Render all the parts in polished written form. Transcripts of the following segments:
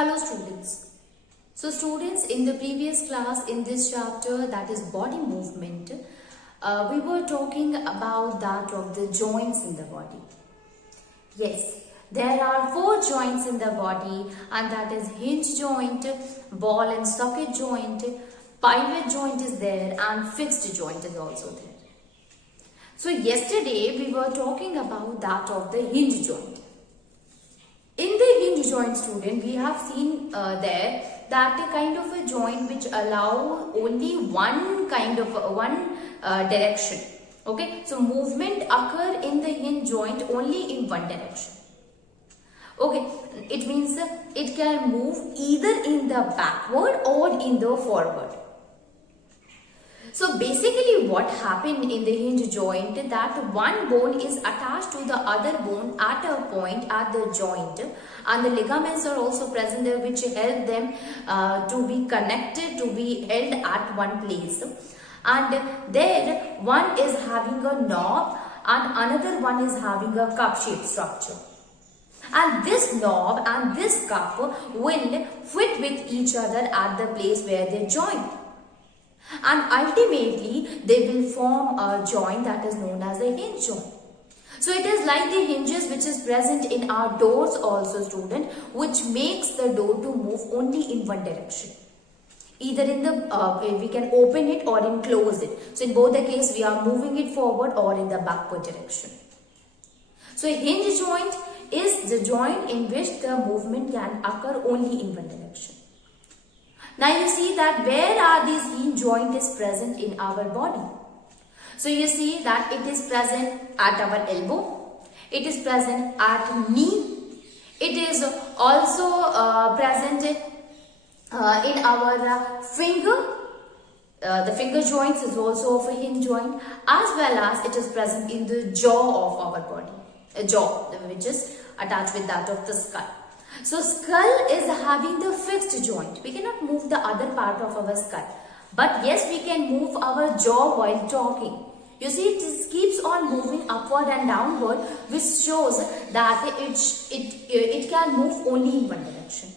Hello students. So students, in the previous class in this chapter, that is body movement, we were talking about that of the joints in the body. Yes, there are 4 joints in the body, and that is hinge joint, ball and socket joint, pivot joint is there, and fixed joint is also there. So yesterday we were talking about that of the hinge joint. In the hinge joint, student, we have seen there that a kind of a joint which allow only one kind of direction. Okay, so movement occur in the hinge joint only in one direction. Okay, it means it can move either in the backward or in the forward. So basically what happened in the hinge joint, that one bone is attached to the other bone at a point at the joint, and the ligaments are also present there which help them to be connected, to be held at one place. And there one is having a knob and another one is having a cup shaped structure. And this knob and this cup will fit with each other at the place where they join. And ultimately they will form a joint that is known as a hinge joint. So it is like the hinges which is present in our doors also, student, which makes the door to move only in one direction. Either in the we can open it or in close it. So in both the case we are moving it forward or in the backward direction. So a hinge joint is the joint in which the movement can occur only in one direction. Now you see that where are these hinge joint is present in our body. So you see that it is present at our elbow, it is present at knee, it is also present in our finger. The finger joints is also of a hinge joint, as well as it is present in the jaw of our body, a jaw which is attached with that of the skull. So skull is having the fixed joint. We cannot move the other part of our skull. But yes, we can move our jaw while talking. You see, it keeps on moving upward and downward, which shows that it can move only in one direction.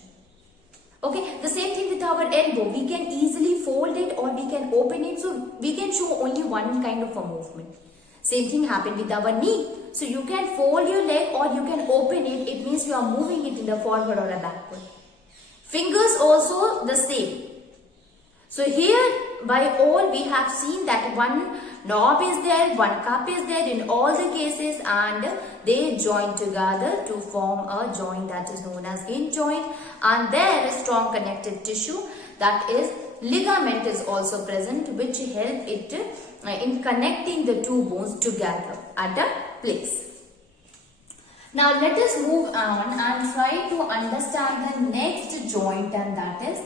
Okay, the same thing with our elbow. We can easily fold it or we can open it. So we can show only one kind of a movement. Same thing happened with our knee. So you can fold your leg or you can open it. It means you are moving it in the forward or a backward. Fingers also the same. So here by all we have seen that one knob is there, one cup is there in all the cases, and they join together to form a joint that is known as hinge joint, and there is strong connective tissue, that is ligament, is also present, which help it in connecting the two bones together at a place. Now let us move on and try to understand the next joint, and that is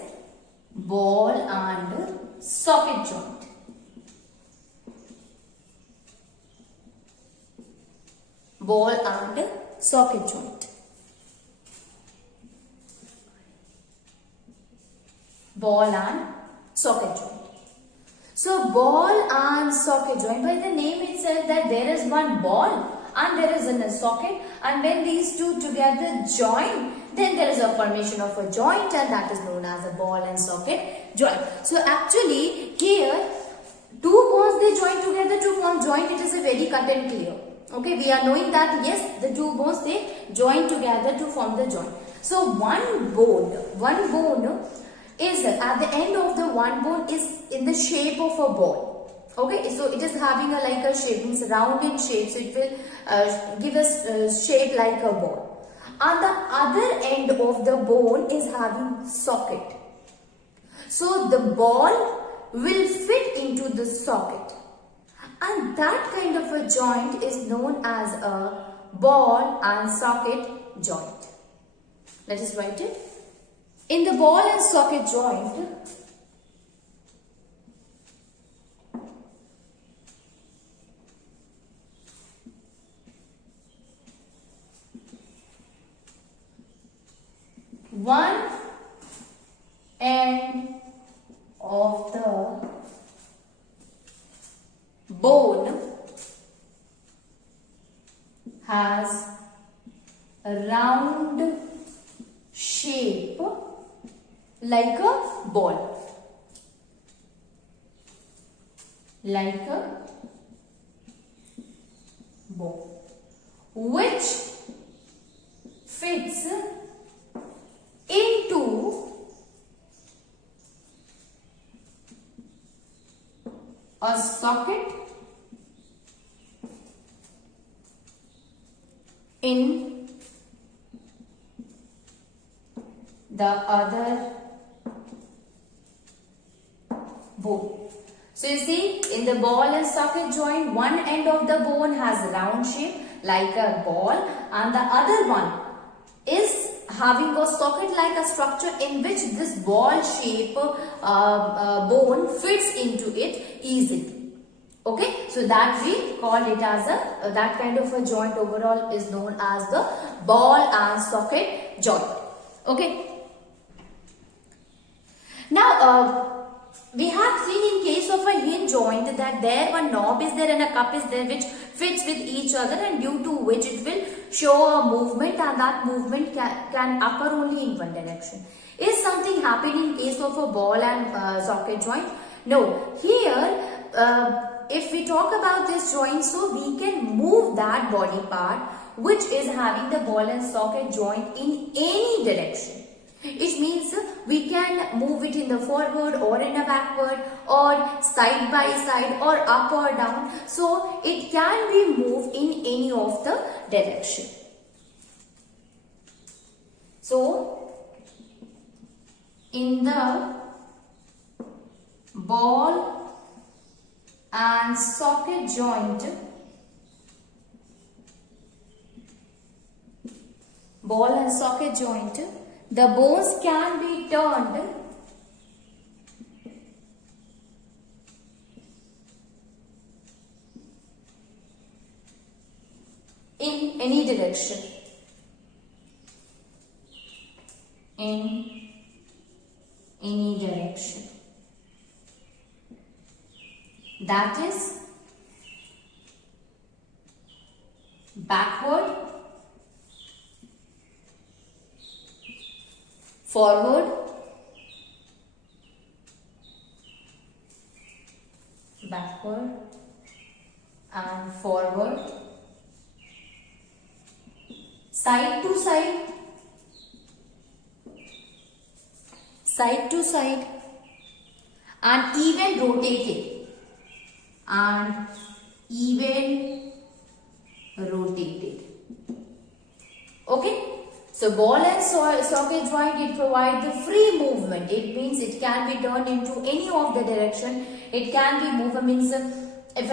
ball and socket joint. Ball and socket joint. Ball and socket joint. So ball and socket joint, by the name itself that there is one ball and there is a socket, and when these two together join, then there is a formation of a joint, and that is known as a ball and socket joint. So actually here two bones they join together to form joint. It is a very cut and clear. Okay, we are knowing that yes, the two bones they join together to form the joint. So one bone is at the end of the one bone is in the shape of a ball. Okay, so it is having a like a shape, means rounded shape, so it will give us shape like a ball. On the other end of the bone is having socket. So the ball will fit into the socket, and that kind of a joint is known as a ball and socket joint. Let us write it. In the ball and socket joint, one end of the bone has a round shape shape like a ball. Like a ball, which fits into a socket in the other bone. So you see, in the ball and socket joint, one end of the bone has a round shape like a ball, and the other one is having a socket like a structure in which this ball shape bone fits into it easily. Okay, so that we call it as a that kind of a joint overall is known as the ball and socket joint. Okay. Now we have seen in case of a hinge joint that there one knob is there and a cup is there which fits with each other, and due to which it will show a movement, and that movement can occur only in one direction. Is something happening in case of a ball and socket joint? No. Here if we talk about this joint, so we can move that body part which is having the ball and socket joint in any direction. It means we can move it in the forward or in a backward or side by side or up or down. So it can be moved in any of the direction. So in the ball and socket joint, the bones can be turned in any direction. In any direction. That is backward, forward, backward and forward, side to side, side to side, and even rotated. And even rotated. Okay. So ball and socket joint, it provides the free movement. It means it can be turned into any of the direction. It can be moved. Means if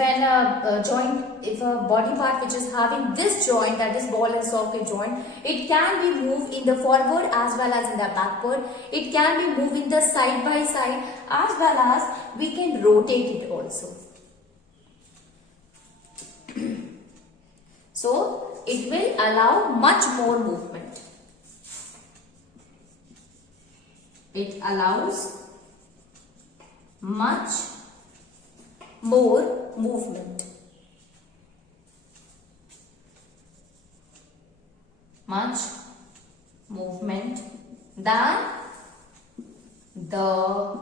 if a body part which is having this joint, that is ball and socket joint, it can be moved in the forward as well as in the backward. It can be moved in the side by side as well as we can rotate it also. So it will allow much more movement. It allows much more movement. Much movement than the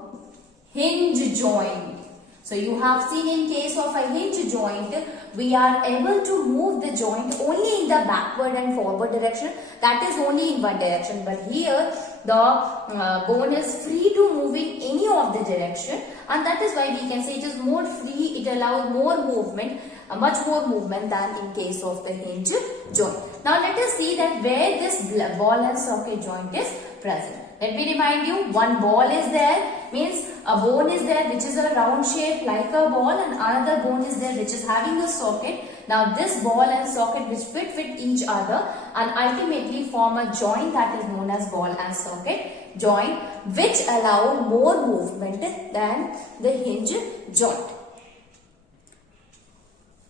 hinge joint. So you have seen in case of a hinge joint, we are able to move the joint only in the backward and forward direction. That is only in one direction. But here the bone is free to move in any of the direction, and that is why we can say it is more free. It allows more movement, much more movement than in case of the hinge joint. Now let us see that where this ball and socket joint is present. Let me remind you, one ball is there, means a bone is there which is a round shape like a ball, and another bone is there which is having a socket. Now this ball and socket which fit each other and ultimately form a joint that is known as ball and socket joint, which allow more movement than the hinge joint.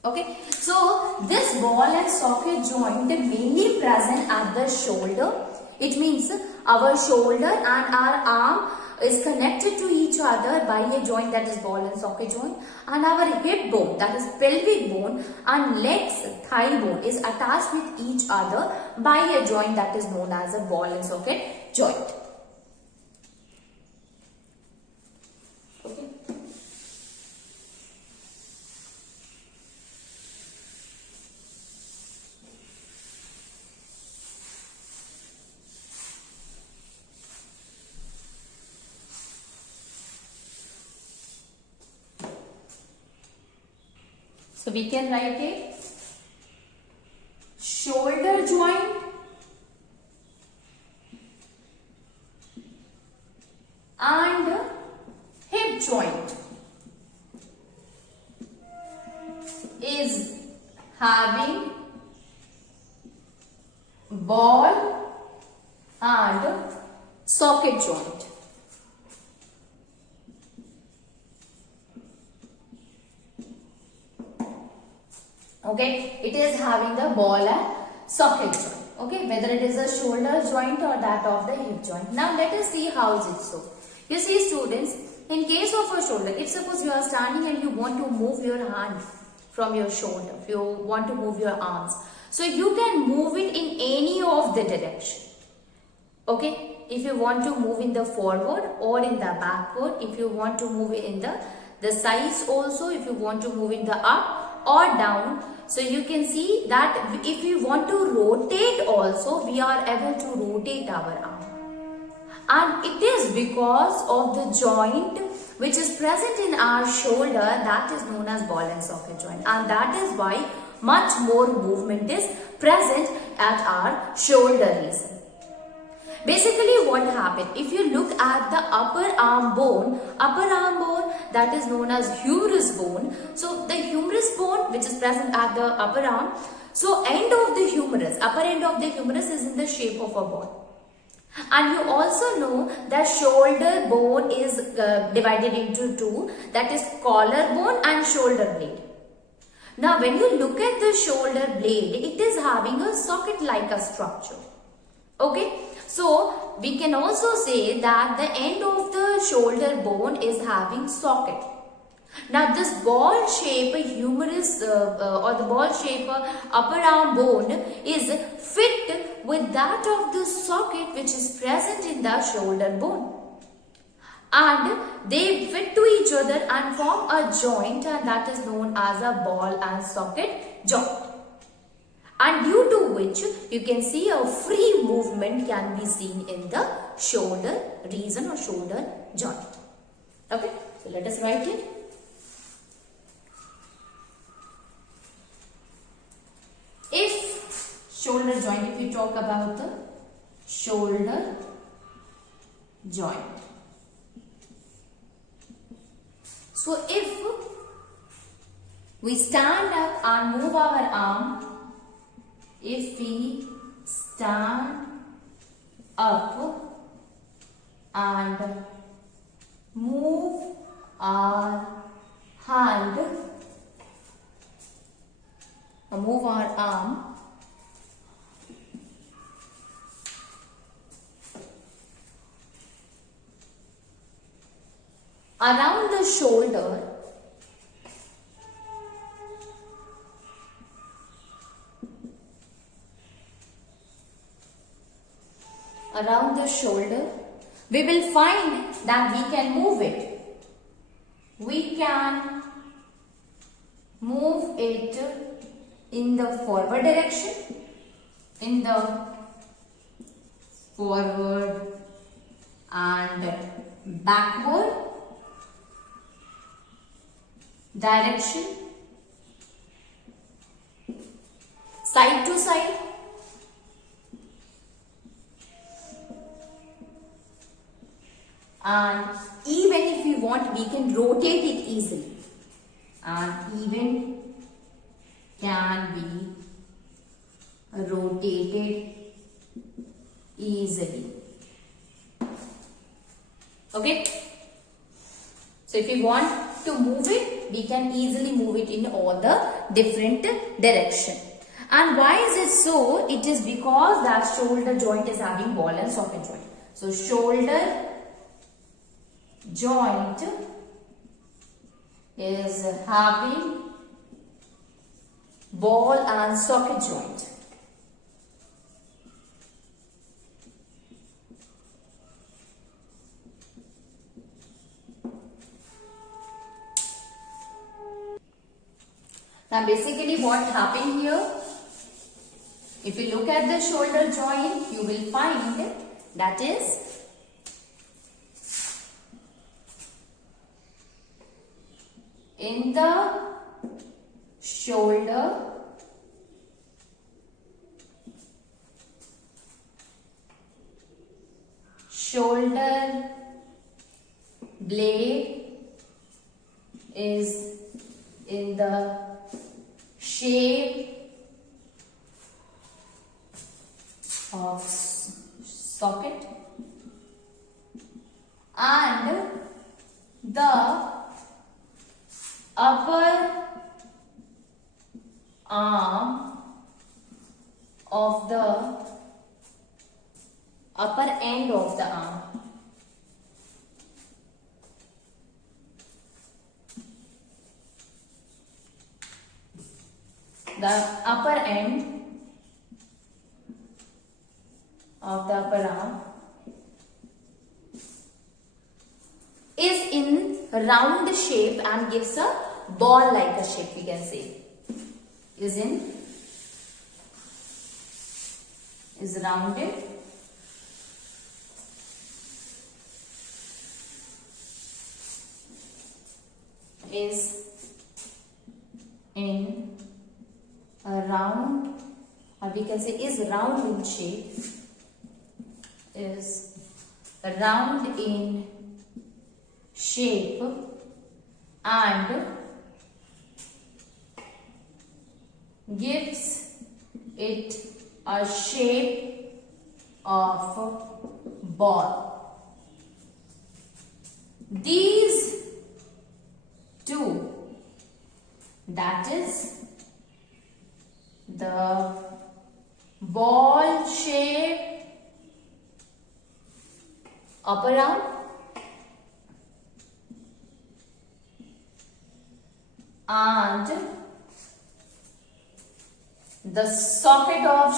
Okay, so this ball and socket joint mainly present at the shoulder. It means our shoulder and our arm is connected to each other by a joint that is ball and socket joint, and our hip bone, that is pelvic bone, and legs, thigh bone is attached with each other by a joint that is known as a ball and socket joint. Okay. So we can write it shoulder joint and hip joint is having ball and socket joint. Okay, it is having the ball and socket joint. Okay, whether it is a shoulder joint or that of the hip joint. Now let us see how is it so. You see students, in case of a shoulder, if suppose you are standing and you want to move your hand from your shoulder, if you want to move your arms, so you can move it in any of the direction. Okay, if you want to move in the forward or in the backward, if you want to move it in the sides also, if you want to move in the up or down. So you can see that if we want to rotate also, we are able to rotate our arm. And it is because of the joint which is present in our shoulder, that is known as ball and socket joint. And that is why much more movement is present at our shoulder region. Basically what happened, if you look at the upper arm bone that is known as humerus bone. So the humerus bone which is present at the upper arm, so end of the humerus, upper end of the humerus is in the shape of a ball. And you also know that shoulder bone is divided into two, that is collar bone and shoulder blade. Now when you look at the shoulder blade, it is having a socket like a structure. Okay. So, we can also say that the end of the shoulder bone is having socket. Now, this ball shape humerus or the ball shape upper arm bone is fit with that of the socket which is present in the shoulder bone. And they fit to each other and form a joint, and that is known as a ball and socket joint. And due to which you can see a free movement can be seen in the shoulder region or shoulder joint. Okay, so let us write it. If shoulder joint, if we talk about the shoulder joint. So if we stand up and move our arm, if we stand up and move our hand, move our arm, around the shoulder, we will find that we can move it. We can move it in the forward direction, in the forward and backward direction, side to side, and even if we want, we can rotate it easily, and even can be rotated easily. Okay, so if we want to move it, we can easily move it in all the different direction. And why is it so? It is because that shoulder joint is having ball and socket joint. So shoulder joint is having ball and socket joint. Now basically what happened here, if you look at the shoulder joint, you will find that is in the shoulder blade is in the shape of socket, and the upper arm of the upper end of the arm is in round shape and gives a ball like a shape, we can say. Is rounded is in a round, or we can say is round in shape, is round in shape and gives it a shape of ball. These two, that is the ball shape upper arm and the socket of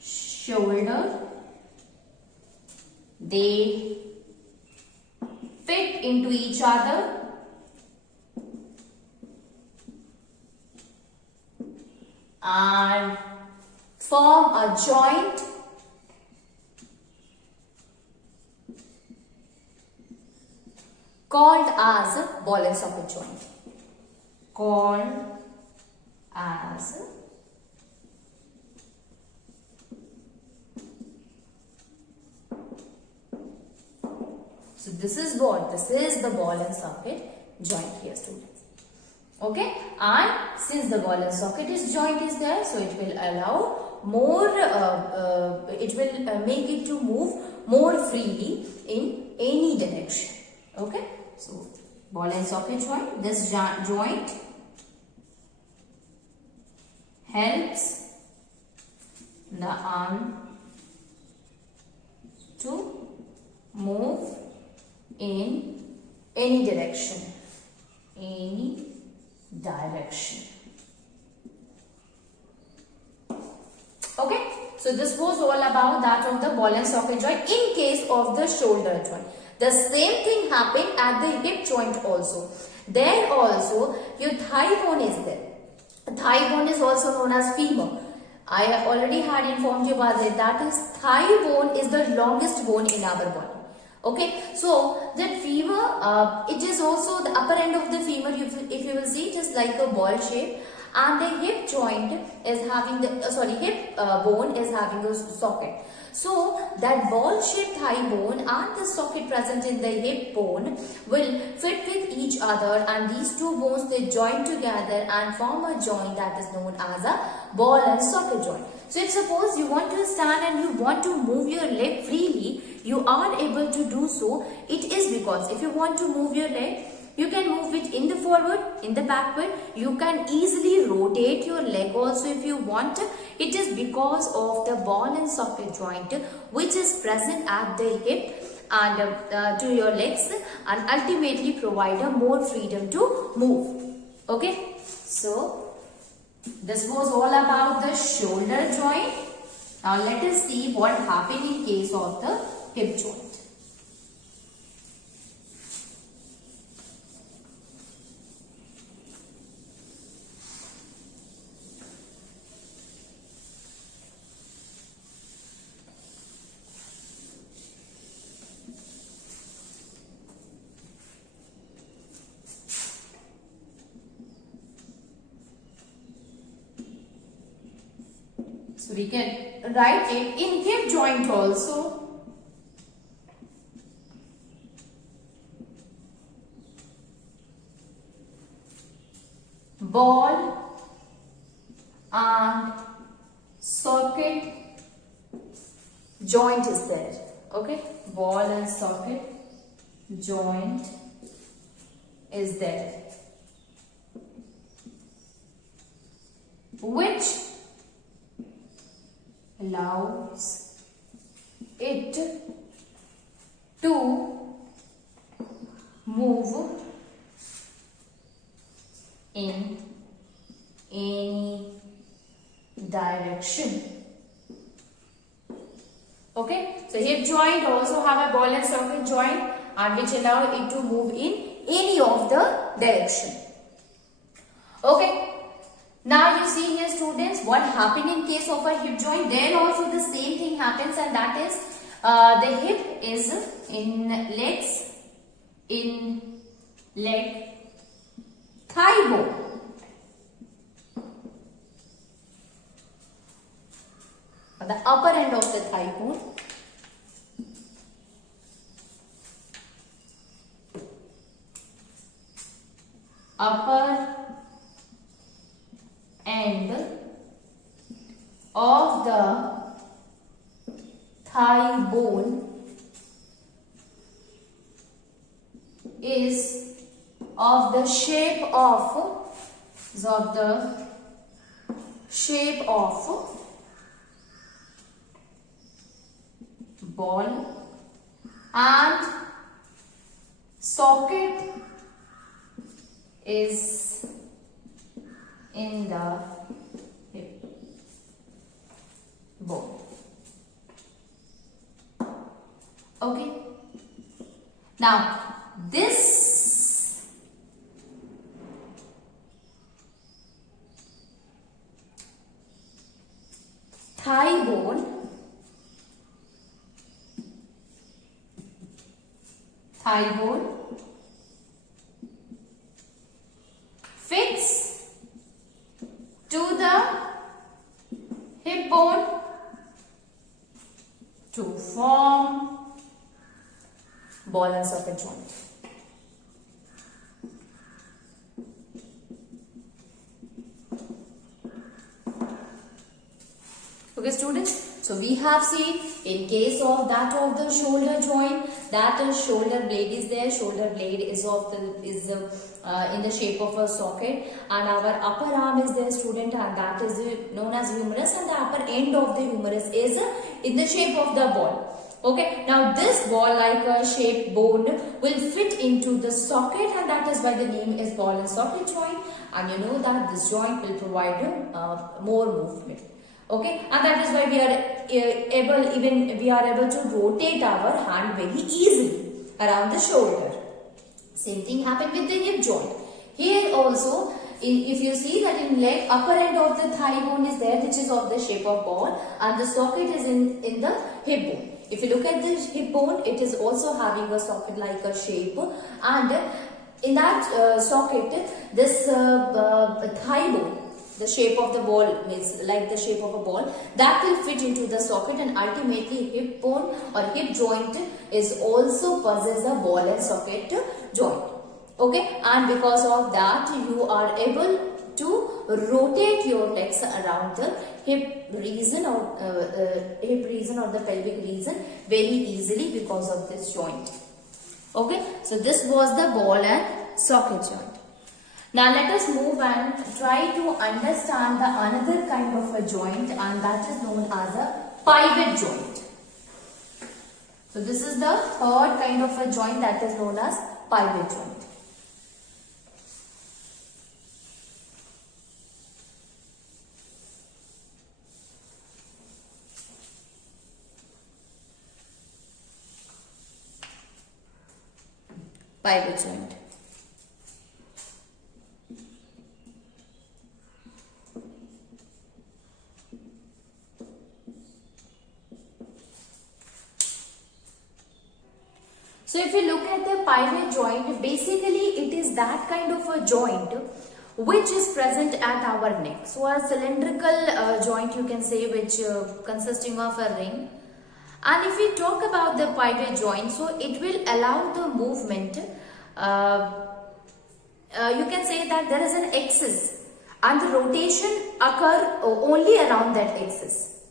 shoulder, they fit into each other and form a joint called as ball and socket joint. So this is what? This is the ball and socket joint here, students. Okay, and since the ball and socket joint is there, so it will allow more, it will make it to move more freely in any direction. Okay, so ball and socket joint, this joint helps the arm to move in any direction. Okay, so this was all about that of the ball and socket joint in case of the shoulder joint. The same thing happened at the hip joint also. There also your thigh bone is there. Thigh bone is also known as femur. I already had informed you about it. That is, thigh bone is the longest bone in our body. Okay, so that femur, it is also the upper end of the femur. If you will see, it is like a ball shape, and the hip joint is having the hip bone is having a socket. So that ball shaped thigh bone and the socket present in the hip bone will fit with each other, and these two bones, they join together and form a joint that is known as a ball and socket joint. So if suppose you want to stand and you want to move your leg freely, you are able to do so. It is because if you want to move your leg, you can move it in the forward, in the backward. You can easily rotate your leg also if you want. It is because of the ball and socket joint which is present at the hip and to your legs, and ultimately provide a more freedom to move. Okay, so this was all about the shoulder joint. Now let us see what happened in case of the hip joint. So we can write it in hip joint also. Ball and socket joint is there. Okay, ball and socket joint is there, which allows it to move in any direction. Okay, so hip joint also have a ball and socket joint, and which allow it to move in any of the direction. Okay, now you see here students what happened in case of a hip joint. Then also the same thing happens, and that is the hip is in leg thigh bone. On the upper end of the thigh bone. Upper end of the thigh bone is of the shape of ball, and socket is in the hip bone. Okay, now this thigh bone fits to the hip bone to form ball and socket joint. Okay students, so we have seen in case of that of the shoulder joint, that shoulder blade is there. Shoulder blade is in the shape of a socket, and our upper arm is there student, and that is known as humerus, and the upper end of the humerus is in the shape of the ball. Okay, now this ball like a shaped bone will fit into the socket, and that is why the name is ball and socket joint, and you know that this joint will provide more movement. Okay, and that is why we are able to rotate our hand very easily around the shoulder. Same thing happened with the hip joint. Here also, if you see that in leg, upper end of the thigh bone is there, which is of the shape of ball, and the socket is in the hip bone. If you look at the hip bone, it is also having a socket like a shape, and in that socket, this thigh bone, the shape of the ball is like the shape of a ball, that will fit into the socket, and ultimately hip bone or hip joint is also possess a ball and socket joint. Okay, and because of that you are able to rotate your legs around the hip region or the pelvic region very easily because of this joint. Okay, so this was the ball and socket joint. Now let us move and try to understand the another kind of a joint, and that is known as a pivot joint. So this is the third kind of a joint that is known as pivot joint. Pivot joint. So if you look at the pivot joint, basically it is that kind of a joint which is present at our neck. So a cylindrical joint, you can say, which consisting of a ring. And if we talk about the pivot joint, so it will allow the movement, you can say that there is an axis and the rotation occur only around that axis.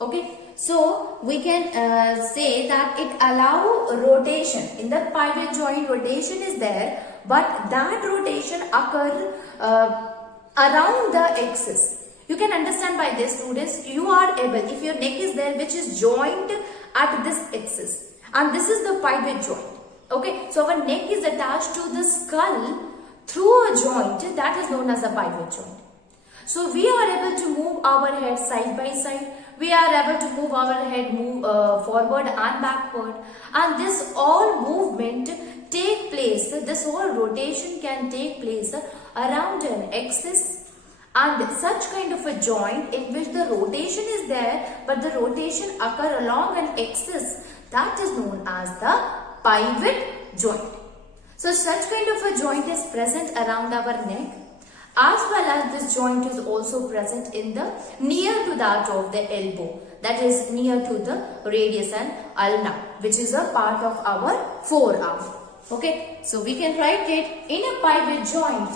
Okay, so we can say that it allow rotation. In the pivot joint, rotation is there, but that rotation occur around the axis. You can understand by this, students, you are able, if your neck is there which is joined at this axis, and this is the pivot joint. Okay, so our neck is attached to the skull through a joint that is known as a pivot joint. So we are able to move our head side by side. We are able to move our head forward and backward, and this all movement take place, this whole rotation can take place around an axis. And such kind of a joint in which the rotation is there, but the rotation occur along an axis, that is known as the pivot joint. So such kind of a joint is present around our neck, as well as this joint is also present in the near to that of the elbow, that is near to the radius and ulna, which is a part of our forearm. Okay, so we can write it in a pivot joint.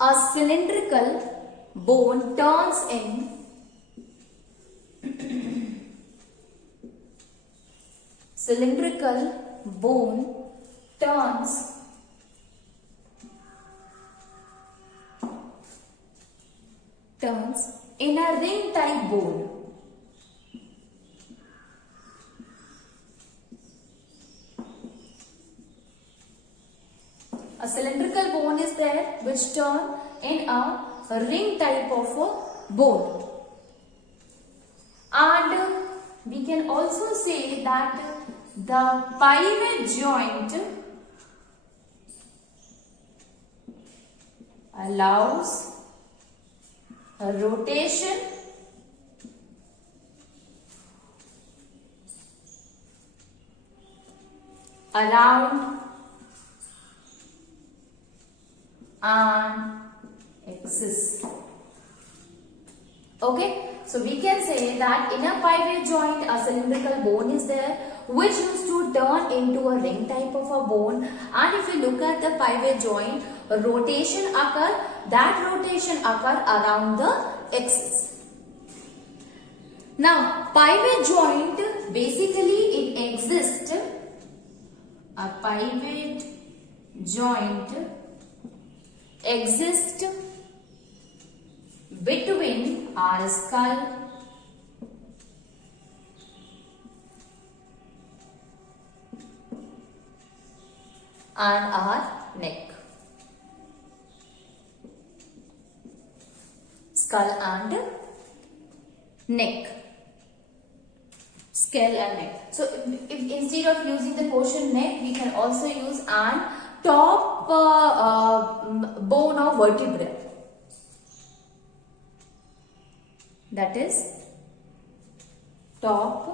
A cylindrical bone turns in in a ring type bone. A cylindrical bone is there which turn in a ring type of a bone. And we can also say that the pivot joint allows a rotation around an axis. Okay, so we can say that in a pivot joint, a cylindrical bone is there which used to turn into a ring type of a bone, and if you look at the pivot joint, rotation occur, that rotation occur around the axis. Now pivot joint, basically it exists, a pivot joint exists between our skull and our neck. Skull and neck. Skull and neck. So if instead of using the portion neck, we can also use an top bone of vertebra. That is top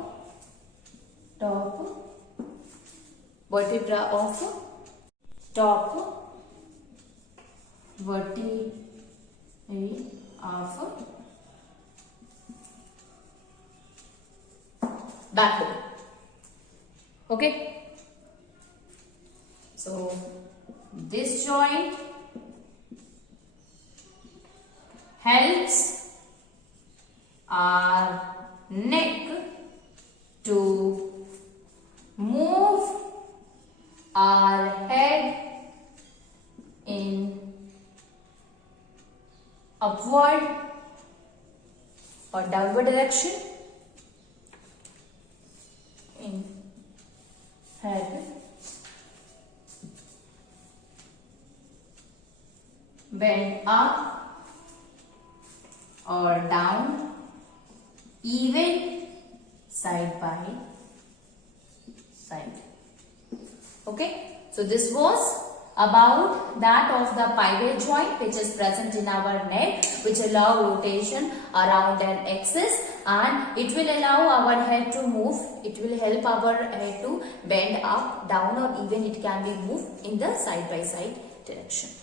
vertebra of top vertebrae of backbone. Okay, so this joint helps our neck to move our head in upward or downward direction, in head bend up or down, even side by side. Okay, so this was about that of the pivot joint which is present in our neck, which allow rotation around an axis, and it will allow our head to move. It will help our head to bend up, down, or even it can be moved in the side by side direction.